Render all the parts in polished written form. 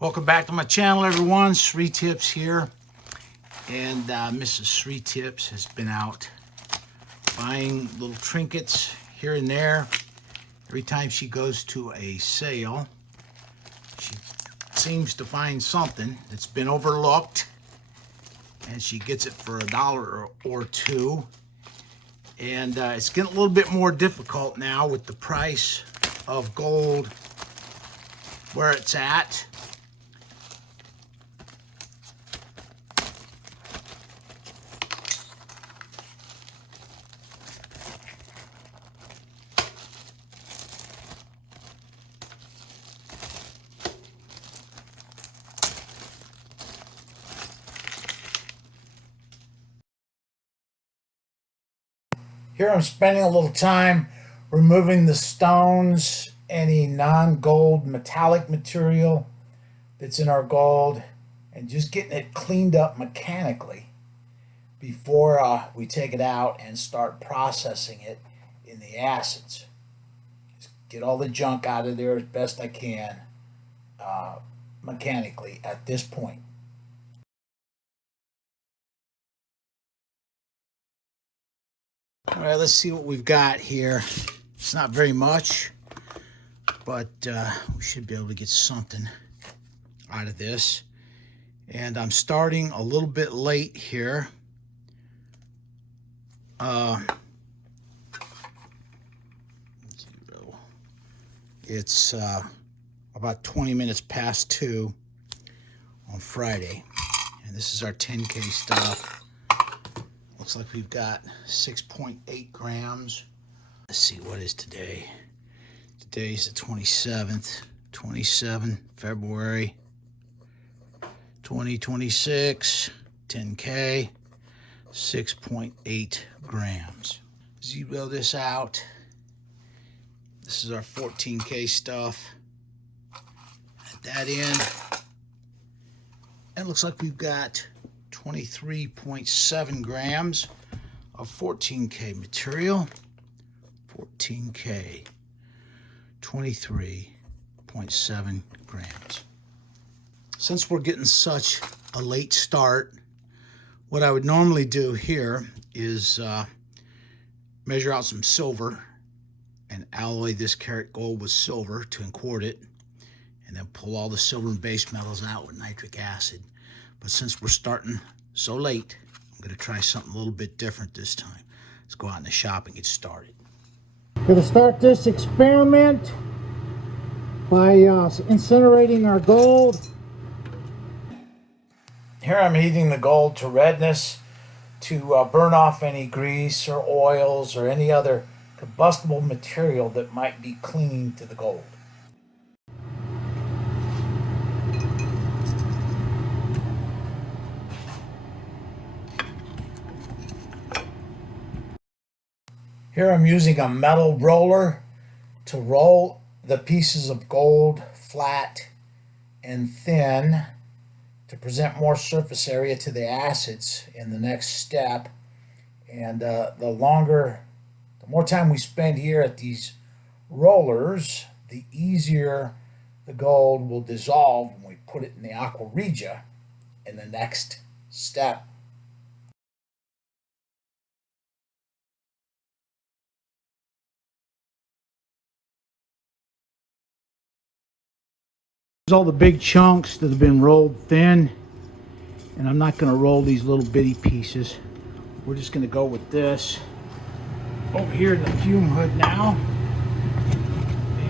Welcome back to my channel, everyone. Sreetips here, and Mrs. Sreetips has been out buying little trinkets here and there. Every time she goes to a sale, she seems to find something that's been overlooked, and she gets it for $1 or two. And it's getting a little bit more difficult now with the price of gold where it's at. Here I'm spending a little time removing the stones, any non-gold metallic material that's in our gold, and just getting it cleaned up mechanically before we take it out and start processing it in the acids. Just get all the junk out of there as best I can mechanically at this point. All right, let's see what we've got here. It's not very much, but we should be able to get something out of this. And I'm starting a little bit late here. It's about 20 minutes past 2 on Friday. And this is our 10K stuff. Looks like we've got 6.8 grams. Let's see, what is today? Today's the 27th, 27 February 2026, 10K, 6.8 grams. Zero this out. This is our 14K stuff. At that end, and it looks like we've got 23.7 grams of 14K material. 14K, 23.7 grams. Since we're getting such a late start, what I would normally do here is measure out some silver and alloy this karat gold with silver to enquart it, and then pull all the silver and base metals out with nitric acid. But since we're starting so late, I'm going to try something a little bit different this time. Let's go out in the shop and get started. I'm going to start this experiment by incinerating our gold. Here I'm heating the gold to redness to burn off any grease or oils or any other combustible material that might be clinging to the gold. Here I'm using a metal roller to roll the pieces of gold flat and thin to present more surface area to the acids in the next step. And the more time we spend here at these rollers, the easier the gold will dissolve when we put it in the aqua regia in the next step. There's all the big chunks that have been rolled thin, and I'm not going to roll these little bitty pieces. We're just going to go with this over here in the fume hood now.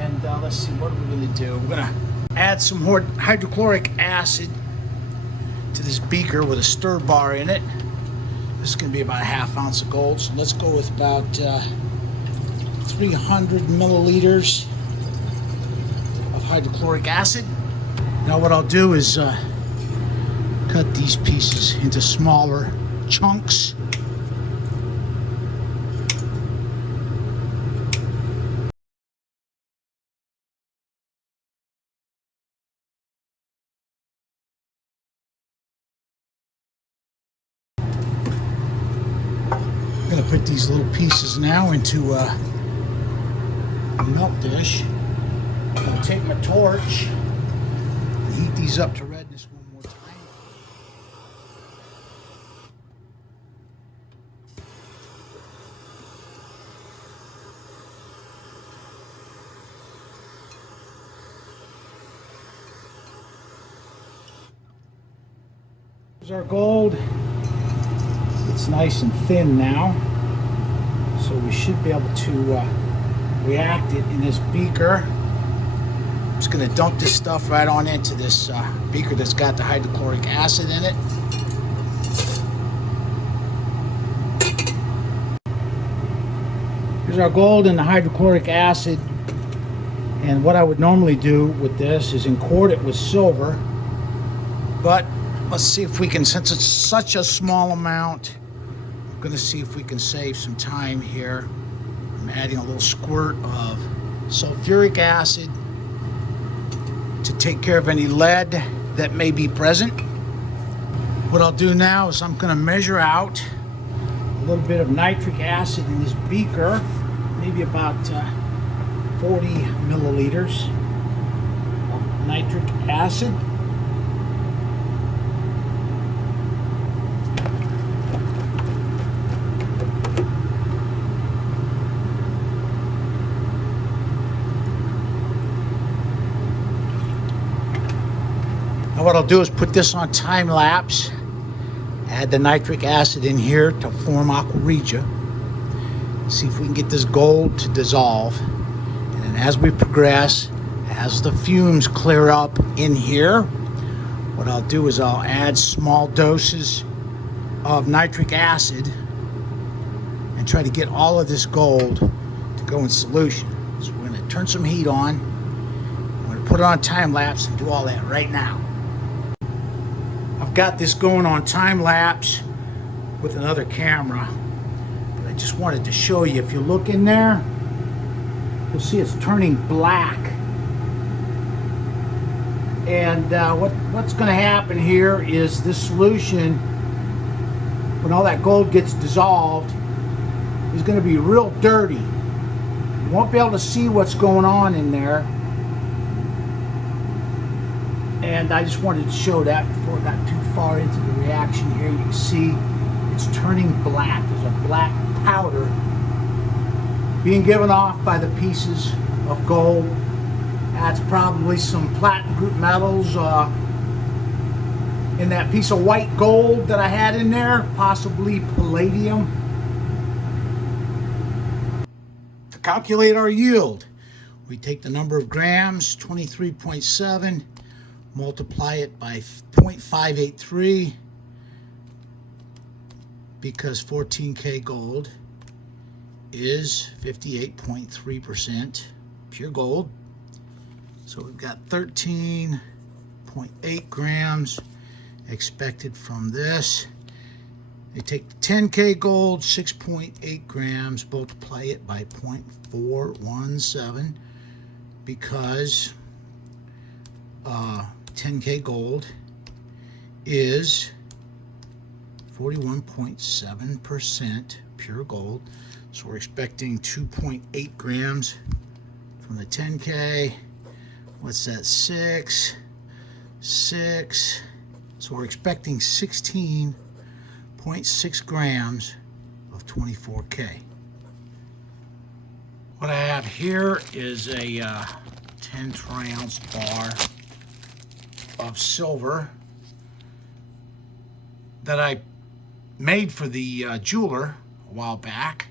And let's see, what are we going to do? We're going to add some more hydrochloric acid to this beaker with a stir bar in it. This is going to be about a ½ ounce of gold, so let's go with about 300 milliliters of hydrochloric acid. Now what I'll do is cut these pieces into smaller chunks. I'm going to put these little pieces now into a melt dish. I'm going to take my torch Heat these up to redness one more time. Here's our gold. It's nice and thin now, so we should be able to react it in this beaker. I'm just going to dump this stuff right on into this beaker that's got the hydrochloric acid in it. Here's our gold and the hydrochloric acid, and what I would normally do with this is quart it with silver, but let's see if we can, since it's such a small amount, I'm going to see if we can save some time here. I'm adding a little squirt of sulfuric acid to take care of any lead that may be present. What I'll do now is I'm going to measure out a little bit of nitric acid in this beaker, maybe about 40 milliliters of nitric acid. Now what I'll do is put this on time lapse, add the nitric acid in here to form aqua regia, see if we can get this gold to dissolve, and then as we progress, as the fumes clear up in here, what I'll do is I'll add small doses of nitric acid and try to get all of this gold to go in solution. So we're going to turn some heat on, I'm going to put it on time lapse and do all that right now. I've got this going on time lapse with another camera, but I just wanted to show you. If you look in there, you'll see it's turning black. And what's going to happen here is this solution, when all that gold gets dissolved, is going to be real dirty. You won't be able to see what's going on in there. And I just wanted to show that before it got too far into the reaction here. You can see it's turning black. There's a black powder being given off by the pieces of gold. That's probably some platinum group metals in that piece of white gold that I had in there, possibly palladium. To calculate our yield, we take the number of grams, 23.7, multiply it by 0.583, because 14K gold is 58.3% pure gold. So we've got 13.8 grams expected from this. They take the 10K gold, 6.8 grams, multiply it by 0.417, because 10K gold is 41.7% pure gold. So we're expecting 2.8 grams from the 10K. What's that? 6. So we're expecting 16.6 grams of 24K. What I have here is a 10 troy ounce bar of silver that I made for the jeweler a while back.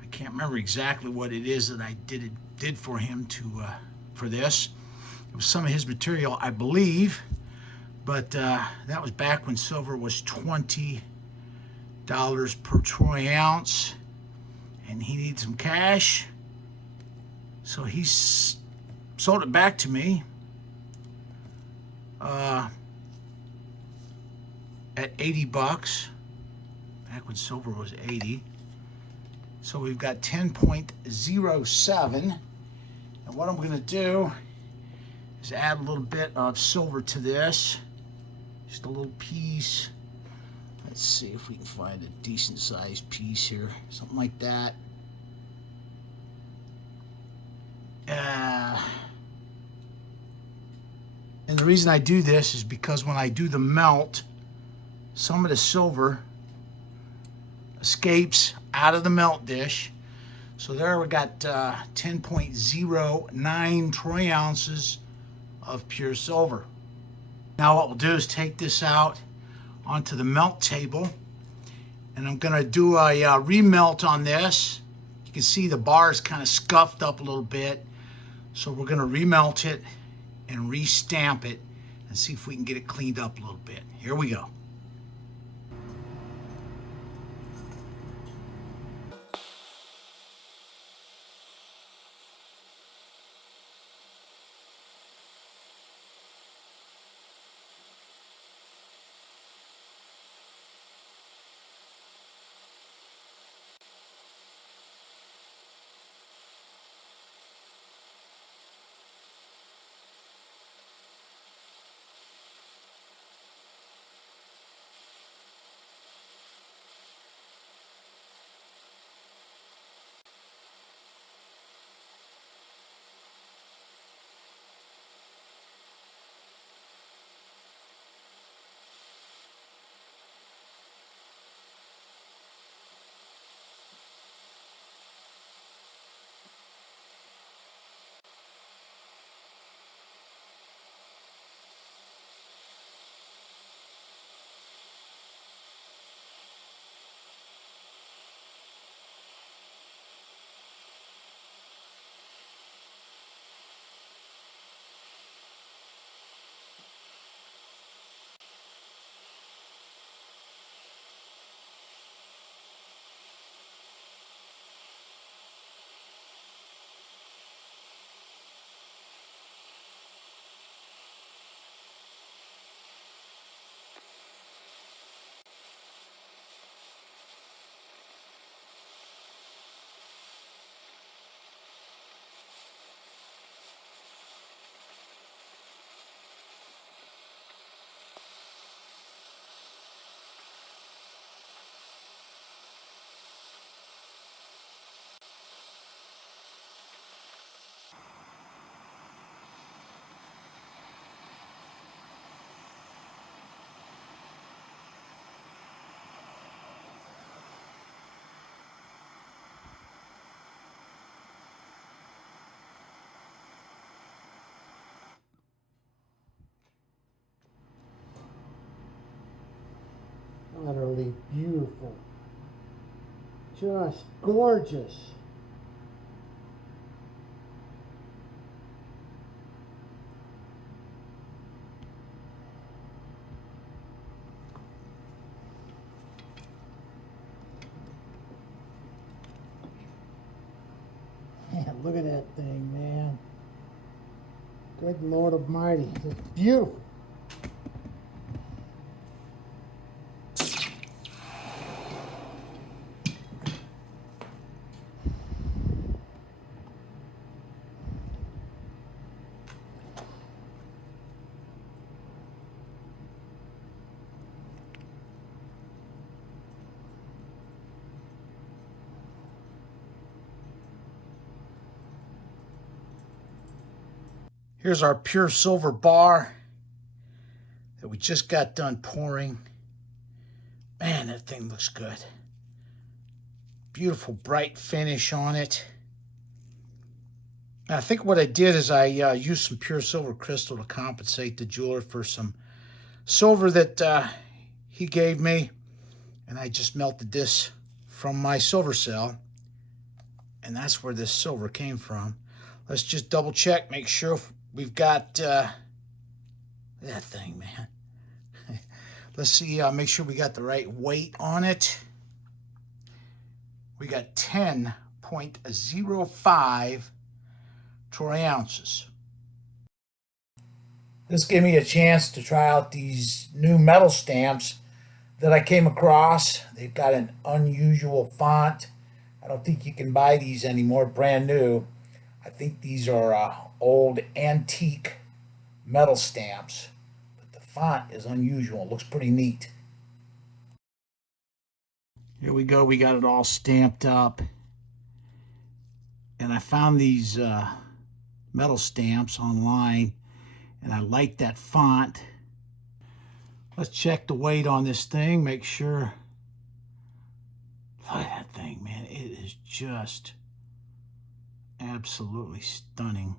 I can't remember exactly what it is that I did for him for this. It was some of his material, I believe, but that was back when silver was $20 per troy ounce, and he needed some cash, so he sold it back to me at 80 bucks, back when silver was 80. So we've got 10.07, and what I'm going to do is add a little bit of silver to this, just a little piece. Let's see if we can find a decent sized piece here, something like that. And the reason I do this is because when I do the melt, some of the silver escapes out of the melt dish. So there we got 10.09 troy ounces of pure silver. Now what we'll do is take this out onto the melt table, and I'm going to do a remelt on this. You can see the bar is kind of scuffed up a little bit, so we're going to remelt it and re-stamp it and see if we can get it cleaned up a little bit. Here we go. Utterly beautiful. Just gorgeous. Man, look at that thing, man. Good Lord Almighty. It's beautiful. Here's our pure silver bar that we just got done pouring. Man, that thing looks good. Beautiful bright finish on it. And I think what I did is I used some pure silver crystal to compensate the jeweler for some silver that he gave me. And I just melted this from my silver cell. And that's where this silver came from. Let's just double check, make sure we've got that thing, man. Let's see, make sure we got the right weight on it. We got 10.05 troy ounces. This gave me a chance to try out these new metal stamps that I came across. They've got an unusual font. I don't think you can buy these anymore, brand new. I think these are old antique metal stamps. But the font is unusual. It looks pretty neat. Here we go. We got it all stamped up. And I found these metal stamps online. and I like that font. Let's check the weight on this thing, make sure. Look at that thing, man. It is just absolutely stunning.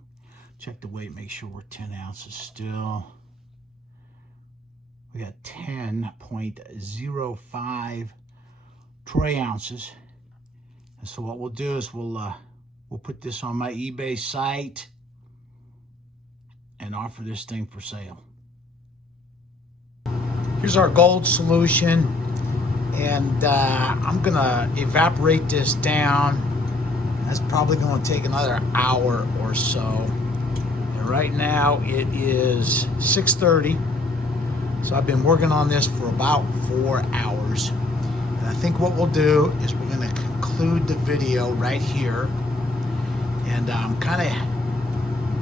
Check the weight, make sure we're 10 ounces still. We got 10.05 troy ounces. And so what we'll do is we'll put this on my eBay site and offer this thing for sale. Here's our gold solution, and I'm gonna evaporate this down. That's probably going to take another hour or so. And right now it is 6:30, so I've been working on this for about 4 hours. And I think what we'll do is we're going to conclude the video right here. And I'm kind of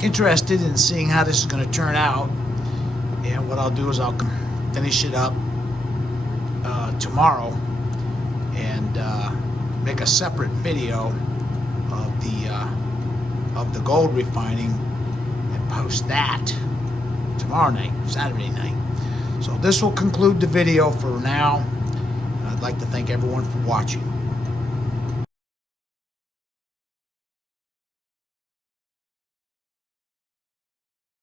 interested in seeing how this is going to turn out. And what I'll do is I'll finish it up tomorrow and make a separate video of the gold refining and post that tomorrow night, Saturday night. So this will conclude the video for now. And I'd like to thank everyone for watching.